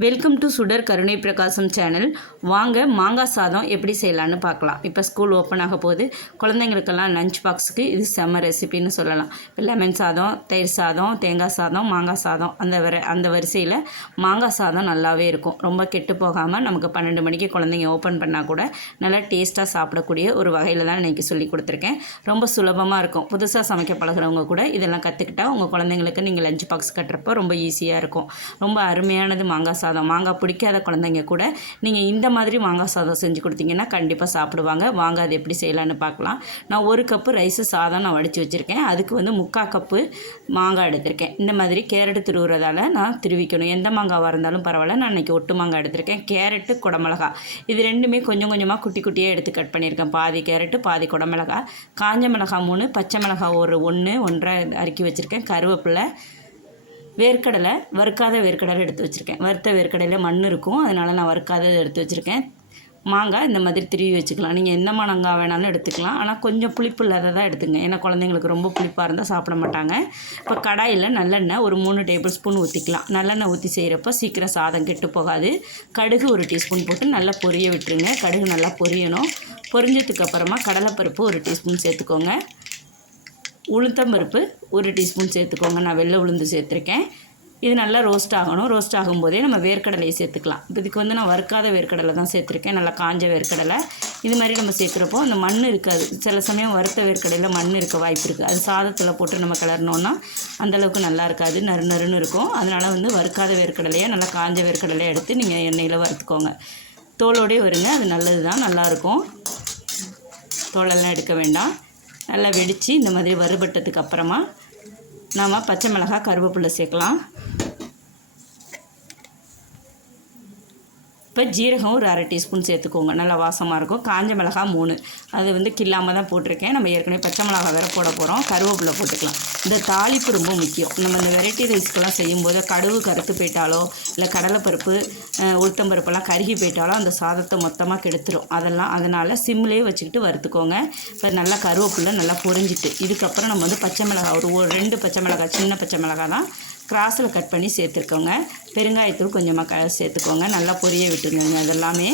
Welcome to சுடர் கருணை பிரகாசம் சேனல் வாங்க மாங்காய் சாதம் எப்படி செய்யலான்னு பார்க்கலாம். இப்போ ஸ்கூல் ஓப்பன் ஆக போகுது. குழந்தைங்களுக்கெல்லாம் லஞ்ச் பாக்ஸுக்கு இது செம்ம ரெசிபின்னு சொல்லலாம். இப்போ லெமன் சாதம் தயிர் சாதம் தேங்காய் சாதம் மாங்காய் சாதம் அந்த வர அந்த வரிசையில் மாங்காய் சாதம் நல்லாவே இருக்கும். ரொம்ப கெட்டு போகாமல் நமக்கு பன்னெண்டு மணிக்கு குழந்தைங்க ஓப்பன் பண்ணால் கூட நல்லா டேஸ்ட்டாக சாப்பிடக்கூடிய ஒரு வகையில் தான் இன்றைக்கி சொல்லி கொடுத்துருக்கேன். ரொம்ப சுலபமாக இருக்கும். புதுசாக சமைக்க பழகுறவங்க கூட இதெல்லாம் கற்றுக்கிட்டா உங்கள் குழந்தைங்களுக்கு நீங்கள் லஞ்ச் பாக்ஸ் கட்டுறப்போ ரொம்ப ஈஸியாக இருக்கும். ரொம்ப அருமையானது மாங்காய் சாதம் மாங்காய் பிடிக்காத குழந்தைங்க கூட நீங்கள் இந்த மாதிரி மாங்காய் சாதம் செஞ்சு கொடுத்தீங்கன்னா கண்டிப்பாக சாப்பிடுவாங்க. வாங்க அது எப்படி செய்யலான்னு பார்க்கலாம். நான் ஒரு கப்பு ரைஸு சாதம் நான் வடித்து வச்சுருக்கேன். அதுக்கு வந்து முக்கால் கப்பு மாங்காய் எடுத்திருக்கேன். இந்த மாதிரி கேரட்டு துருவுறதால நான் திருவிக்கணும். எந்த மாங்காவாக இருந்தாலும் பரவாயில்ல. நான் இன்றைக்கி ஒட்டு மாங்காய் எடுத்திருக்கேன். கேரட்டு குடமிளகா. இது ரெண்டுமே கொஞ்சம் கொஞ்சமாக குட்டி குட்டியாக எடுத்து கட் பண்ணியிருக்கேன். பாதி கேரட்டு பாதி குடமிளகா. காஞ்ச மிளகாய் மூணு பச்சை மிளகாய் ஒரு ஒன்று ஒன்றரை அறுக்கி வச்சுருக்கேன். கருவேப்பிலை வேர்க்கடலை வறுக்காத வேர்க்கடலை எடுத்து வச்சுருக்கேன். வறுத்த வேர்க்கடலையில் மண் இருக்கும். அதனால் நான் வறுக்காததை எடுத்து வச்சுருக்கேன். மாங்காய் இந்த மாதிரி திருவி வச்சுக்கலாம். நீங்கள் எந்த மாங்காய் வேணாலும் எடுத்துக்கலாம். ஆனால் கொஞ்சம் புளிப்பு இல்லாததாக எடுத்துங்க. ஏன்னா குழந்தைங்களுக்கு ரொம்ப புளிப்பாக இருந்தால் சாப்பிட மாட்டாங்க. இப்போ கடாயில் நல்லெண்ணெய் ஒரு மூணு டேபிள் ஸ்பூன் ஊற்றிக்கலாம் நல்லெண்ணெய் ஊற்றி செய்கிறப்ப சீக்கிரம் சாதம் கெட்டு போகாது. கடுகு ஒரு டீஸ்பூன் போட்டு நல்லா பொரிய விட்டுருங்க. கடுகு நல்லா பொரியணும். பொரிஞ்சதுக்கு அப்புறமா கடலைப்பருப்பு ஒரு டீஸ்பூன் சேர்த்துக்கோங்க. உளுத்தம்பருப்பு ஒரு டீஸ்பூன் சேர்த்துக்கோங்க. நான் வெள்ளை உளுந்து சேர்த்துருக்கேன். இது நல்லா ரோஸ்ட் ஆகணும். ரோஸ்ட் ஆகும்போதே நம்ம வேர்க்கடலையை சேர்த்துக்கலாம். இப்போ இதுக்கு வந்து நான் வறுக்காத வேர்க்கடலை தான் சேர்த்துருக்கேன். நல்லா காஞ்ச வேர்க்கடலை. இது மாதிரி நம்ம சேர்க்குறப்போ அந்த மண் இருக்காது. சில சமயம் வறுத்த வேர்க்கடையில் மண் இருக்க வாய்ப்பு இருக்குது அது சாதத்தில் போட்டு நம்ம கிளறினோன்னா அந்தளவுக்கு நல்லா இருக்காது. நறு நறுன்னு இருக்கும். அதனால் வந்து வறுக்காத வேர்க்கடலையை நல்லா காஞ்ச வேர்க்கடலையை எடுத்து நீங்கள் எண்ணெயில் வறுத்துக்கோங்க. தோலோடே வருங்க. அது நல்லது தான் நல்லாயிருக்கும் தோலெல்லாம் எடுக்க வேண்டாம். நல்லா வெடித்து இந்த மாதிரி வறுபட்டதுக்கு அப்புறமா நாம் பச்சை மிளகாய் கருவேப்பிலை சேர்க்கலாம். இப்போ ஜீரகம் ஒரு அரை டீஸ்பூன் சேர்த்துக்கோங்க. நல்லா வாசமாக இருக்கும். காஞ்ச மிளகா மூணு. அது வந்து கில்லாமல் தான் போட்டிருக்கேன். நம்ம ஏற்கனவே பச்சை மிளகா வேறு போட போகிறோம் கருவேப்பிலை போட்டுக்கலாம். இந்த தாளிப்பு ரொம்ப முக்கியம். நம்ம இந்த வெரைட்டி ரைஸ்க்கெல்லாம் செய்யும்போது கடுகு கருத்து போயிட்டாலோ இல்லை கடலைப்பருப்பு உளுத்தம்பருப்பெல்லாம் கருகி போயிட்டாலோ அந்த சாதத்தை மொத்தமாக கெடுத்துரும். அதெல்லாம் அதனால் சிம்லேயே வச்சுக்கிட்டு வறுத்துக்கோங்க. இப்போ நல்லா கருவேப்பிலை நல்லா பொரிஞ்சிட்டு இதுக்கப்புறம் நம்ம வந்து பச்சை மிளகா ஒரு ஒரு ரெண்டு பச்சை மிளகா சின்ன பச்சை மிளகா தான் கிராஸில் கட் பண்ணி சேர்த்துருக்கோங்க. பெருங்காயத்தூள் கொஞ்சமாக க சேர்த்துக்கோங்க. நல்லா பொரிய விட்டுருங்க அதெல்லாமே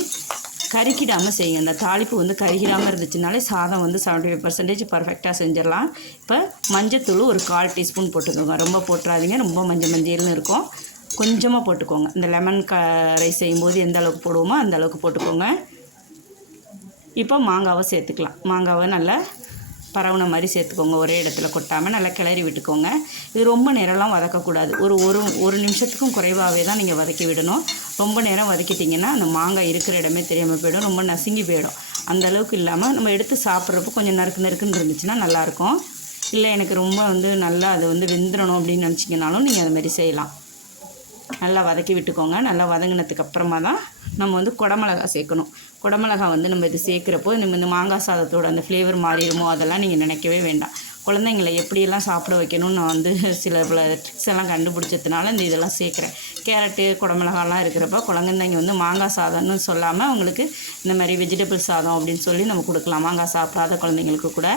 கருக்கிடாமல் செய்யுங்க. அந்த தாளிப்பு வந்து கருகிடாமல் இருந்துச்சுனாலே சாதம் வந்து செவன்ட்டி ஃபைவ் பர்சன்டேஜ் பர்ஃபெக்டாக செஞ்சிடலாம். இப்போ மஞ்சத்தூள் ஒரு கால் டீஸ்பூன் போட்டுக்கோங்க. ரொம்ப போட்டுறாதீங்க. ரொம்ப மஞ்சள் மஞ்சள்னு இருக்கும். கொஞ்சமாக போட்டுக்கோங்க. இந்த லெமன் க ரைஸ் செய்யும்போது எந்த அளவுக்கு போடுவோமோ அந்த அளவுக்கு போட்டுக்கோங்க. இப்போ மாங்காவை சேர்த்துக்கலாம். மாங்காவை நல்லா பரவுன மாதிரி சேர்த்துக்கோங்க. ஒரே இடத்துல கொட்டாமல் நல்லா கிளறி விட்டுக்கோங்க. இது ரொம்ப நேரம்லாம் வதக்கக்கூடாது. ஒரு ஒரு ஒரு நிமிஷத்துக்கும் குறைவாகவே தான் நீங்கள் வதக்கி விடணும். ரொம்ப நேரம் வதக்கிட்டிங்கன்னா அந்த மாங்காய் இருக்கிற இடமே தெரியாமல் போயிடும். ரொம்ப நசுங்கி போயிடும். அந்தளவுக்கு இல்லாமல் நம்ம எடுத்து சாப்பிட்றப்போ கொஞ்சம் நறுக்கு நறுக்குன்னு இருந்துச்சுன்னா நல்லாயிருக்கும். இல்லை எனக்கு ரொம்ப வந்து நல்லா அது வந்து வெந்துடணும் அப்படின்னு நினச்சிங்கனாலும் நீங்கள் அது மாதிரி செய்யலாம். நல்லா வதக்கி விட்டுக்கோங்க. நல்லா வதங்கினதுக்கு அப்புறமா தான் நம்ம வந்து குடமிளகா சேர்க்கணும். குடமிளகா வந்து நம்ம இது சேர்க்குறப்போ நம்ம இந்த மாங்காய் சாதத்தோட அந்த ஃப்ளேவர் மாறிடுமோ அதெல்லாம் நீங்கள் நினைக்கவே வேண்டாம். குழந்தைங்களை எப்படியெல்லாம் சாப்பிட வைக்கணும்னு நான் வந்து சில பல ட்ரிக்ஸ் எல்லாம் கண்டுபிடிச்சதுனால இந்த இதெல்லாம் சேர்க்குறேன். கேரட்டு குடமிளகாலாம் இருக்கிறப்ப குழந்தைங்க வந்து மாங்காய் சாதம்னு சொல்லாமல் அவங்களுக்கு இந்த மாதிரி வெஜிடபிள் சாதம் அப்படின்னு சொல்லி நம்ம கொடுக்கலாம். மாங்காய் சாப்பிடாத குழந்தைங்களுக்கு கூட.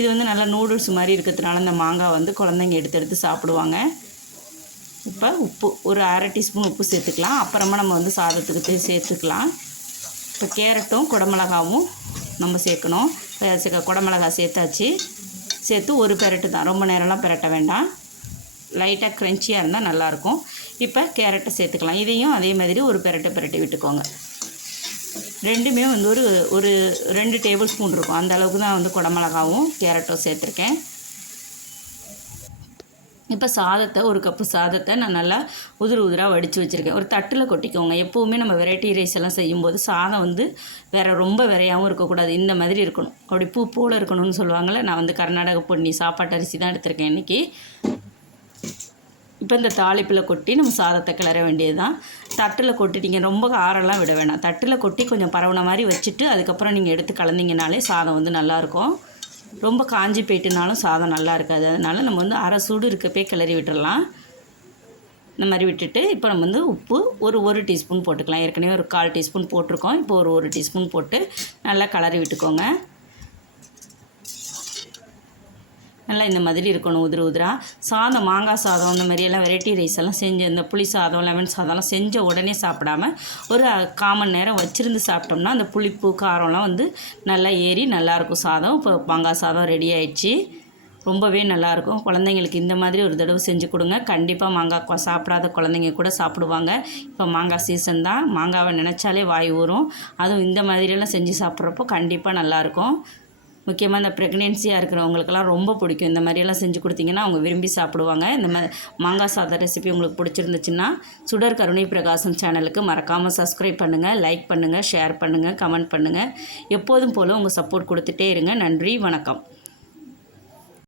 இது வந்து நல்லா நூடுல்ஸ் மாதிரி இருக்கிறதுனால இந்த மாங்காய் வந்து குழந்தைங்க எடுத்து எடுத்து சாப்பிடுவாங்க. இப்போ உப்பு ஒரு அரை டீஸ்பூன் உப்பு சேர்த்துக்கலாம். அப்புறமா நம்ம வந்து சாதத்துக்கு சேர்த்துக்கலாம். இப்போ கேரட்டும் குடமிளகாவும் நம்ம சேர்க்கணும். குடமிளகா சேர்த்தாச்சு. சேர்த்து ஒரு பெரட்டு தான். ரொம்ப நேரம்லாம் பெரட்ட வேண்டாம். லைட்டாக க்ரன்ச்சியாக இருந்தால் நல்லாயிருக்கும். இப்போ கேரட்டை சேர்த்துக்கலாம். இதையும் அதே மாதிரி ஒரு பெரட்டை பெரட்டி விட்டுக்கோங்க. ரெண்டுமே வந்து ஒரு ஒரு ரெண்டு டேபிள் ஸ்பூன் இருக்கும். அந்த அளவுக்கு தான் வந்து குடமிளகாவும் கேரட்டும் சேர்த்துருக்கேன். இப்போ சாதத்தை ஒரு கப்பு சாதத்தை நான் நல்லா உதிர் உதிராக வடித்து வச்சுருக்கேன். ஒரு தட்டில் கொட்டிக்கோங்க. எப்போவுமே நம்ம வெரைட்டி ரைஸ் எல்லாம் செய்யும்போது சாதம் வந்து வேறு ரொம்ப விரையாகவும் இருக்கக்கூடாது. இந்த மாதிரி இருக்கணும். அப்படி பூ போல் இருக்கணும்னு சொல்லுவாங்கள்ல நான் வந்து கர்நாடக பொன்னி சாப்பாட்டு அரிசி தான் எடுத்திருக்கேன் இன்றைக்கி இப்போ இந்த தாளிப்பில் கொட்டி நம்ம சாதத்தை கிளற வேண்டியது தான் தட்டில் கொட்டிட்டீங்க ரொம்ப காரெல்லாம் விட வேணாம். தட்டில் கொட்டி கொஞ்சம் பரவுன மாதிரி வச்சுட்டு அதுக்கப்புறம் நீங்கள் எடுத்து கலந்தீங்கனாலே சாதம் வந்து நல்லாயிருக்கும் ரொம்ப காஞ்சி போயிட்டுனாலும் சாதம் நல்லா இருக்காது. அதனால் நம்ம வந்து அரை சூடு இருக்கப்பே கிளறி விட்டுடலாம் இந்த மாதிரி விட்டுட்டு இப்போ நம்ம வந்து உப்பு ஒரு ஒரு டீஸ்பூன் போட்டுக்கலாம். ஏற்கனவே ஒரு கால் டீஸ்பூன் போட்டிருக்கோம். இப்போ ஒரு ஒரு டீஸ்பூன் போட்டு நல்லா கலரி விட்டுக்கோங்க. நல்லா இந்த மாதிரி இருக்கணும் உதிர உதிரா. சாதம் மாங்காய் சாதம் இந்த மாதிரியெல்லாம் வெரைட்டி ரைஸ் எல்லாம் செஞ்சு இந்த புளி சாதம் லெமன் சாதம்லாம் செஞ்ச உடனே சாப்பிடாம ஒரு காமன் நேரம் வச்சிருந்து சாப்பிட்டோம்னா அந்த புளிப்பு காரம்லாம் வந்து நல்லா ஏறி நல்லாயிருக்கும் சாதம் இப்போ மாங்காய் சாதம் ரெடி ஆயிடுச்சு. ரொம்பவே நல்லாயிருக்கும் குழந்தைங்களுக்கு இந்த மாதிரி ஒரு தடவை செஞ்சு கொடுங்க. கண்டிப்பாக மாங்காய் சாப்பிடாத குழந்தைங்க கூட சாப்பிடுவாங்க. இப்போ மாங்காய் சீசன் தான். மாங்காவை நினச்சாலே வாய் ஊறும். அதுவும் இந்த மாதிரியெல்லாம் செஞ்சு சாப்பிட்றப்போ கண்டிப்பாக நல்லாயிருக்கும் முக்கியமாக இந்த ப்ரெக்னென்சியாக இருக்கிறவங்களுக்கெல்லாம் ரொம்ப பிடிக்கும். இந்த மாதிரியெல்லாம் செஞ்சு கொடுத்தீங்கன்னா அவங்க விரும்பி சாப்பிடுவாங்க. இந்த மாதிரி மாங்காய் சாதம் ரெசிபி உங்களுக்கு பிடிச்சிருந்துச்சுன்னா சுடர் கருணை பிரகாசம் சேனலுக்கு மறக்காமல் சப்ஸ்கிரைப் பண்ணுங்கள் லைக் பண்ணுங்கள் ஷேர் பண்ணுங்கள் கமெண்ட் பண்ணுங்கள் எப்போதும் போல் உங்கள் சப்போர்ட் கொடுத்துட்டே இருங்க. நன்றி வணக்கம்.